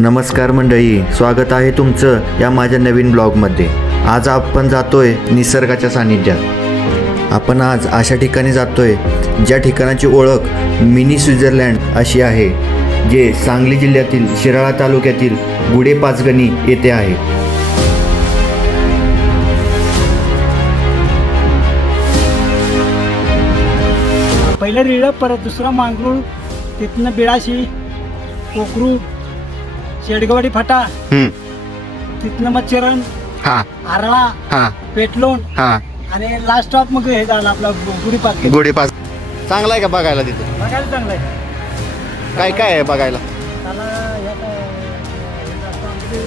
नमस्कार मंडळी, स्वागत आहे तुमचं या माझ्या नवीन ब्लॉगमध्ये। आज आपण जातोय निसर्गाच्या सानिध्यात। आपण आज अशा ठिकाणी जातोय ज्या ठिकाणाची ओळख मिनी स्वित्झर्लंड अशी आहे, जे सांगली जिल्ह्यातील शिराळा तालुक्यातील गुढे-पाचगणी येथे आहे। पहिला रिळप, परत दुसरा मांगरूळ, तिथनं बिळाशी, कोकरू, शेडगवाडी फाटा, तिथनं मग चरण, आरळा, पेटलोण, आणि लास्ट स्टॉप मग हे झालं आपला गुढे-पाच। चांगला आहे का बघायला? तिथे बघायला चांगलं आहे। काय काय आहे बघायला? त्याला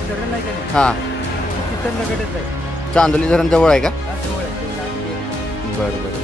धरण नाही का? तिथं लगेच आहे। चांदोली धरण जवळ आहे का? बरं बरं।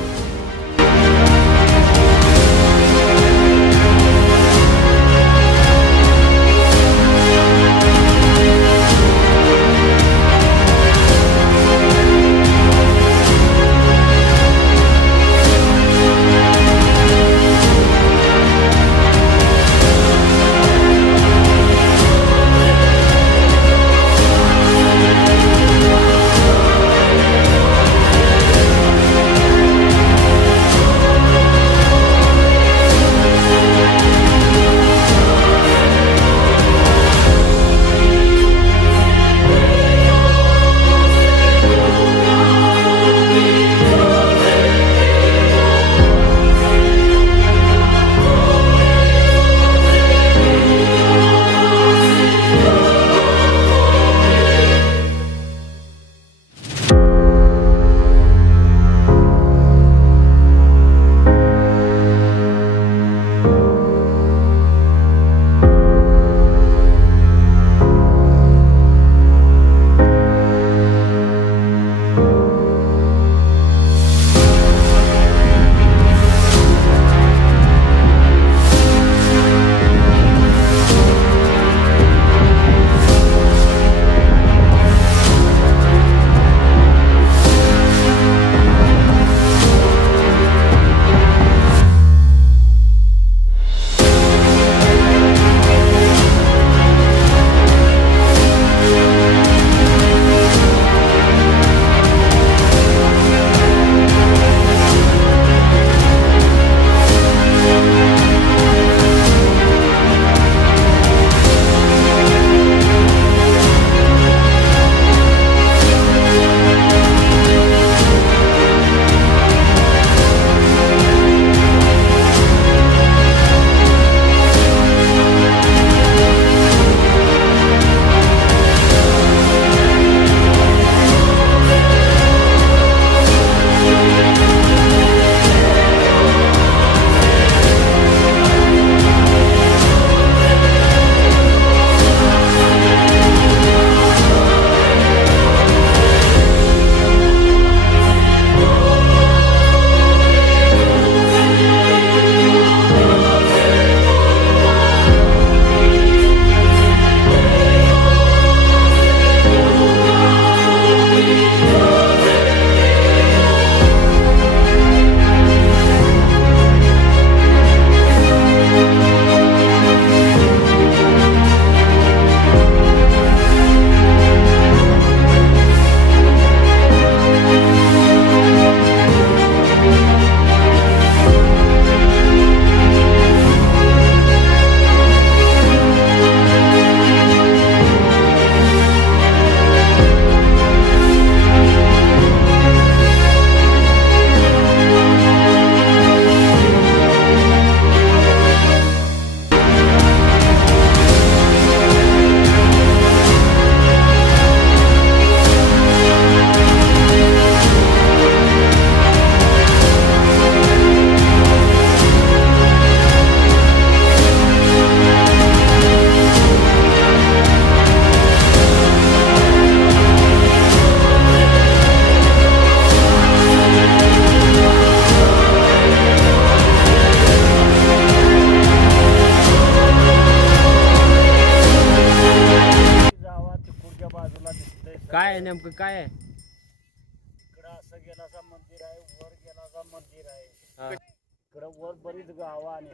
काय आहे नेमकं? काय आहे इकडं? असं गेलासा मंदिर आहे, वर गेलासा मंदिर आहे, इकडं वर बरीच गावं आणि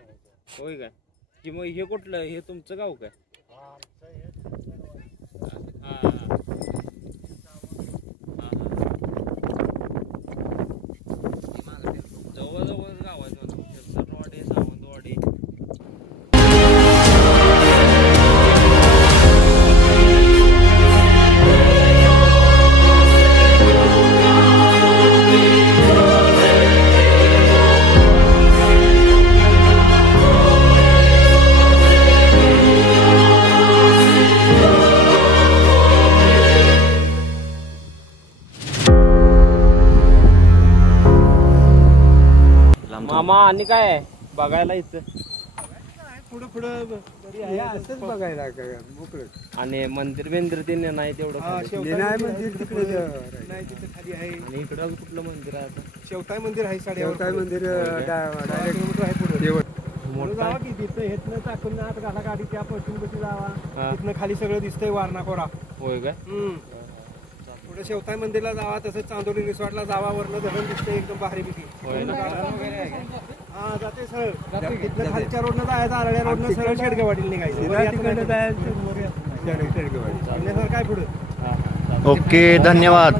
होय काय? की मग हे कुठलं? हे तुमचं गाव काय? आमचं हे मामा आणि काय आहे बघायला इथं पुढं पुढं असंच बघायला मोकळं. आणि मंदिर बिंदिर ते नाही तेवढं मंदिर तिकडे नाही तिथे खाली आहे. आणि इकडं कुठलं मंदिर आहे आता शेवताई मंदिर आहे. शेवताई मंदिर डायरेक्ट आहे पुढे जावा की तिथं हेतनं टाकून आत घाला गाडी त्या पटून कशी जावा तिथनं खाली सगळं दिसतंय वारणा कोरा. होय काय पुढे शेवताई मंदिरला जावा तसंच चांदोली रिसॉर्टला जावा वरनं धरण दिसतंय एकदम भारी बिकी. हा जाते सरळ तिथनं खालच्या रोडनं जायचं आरळ्या रोडनं सरळ शेडगेवाडीला निघायचं जायचं काय पुढे ओके धन्यवाद.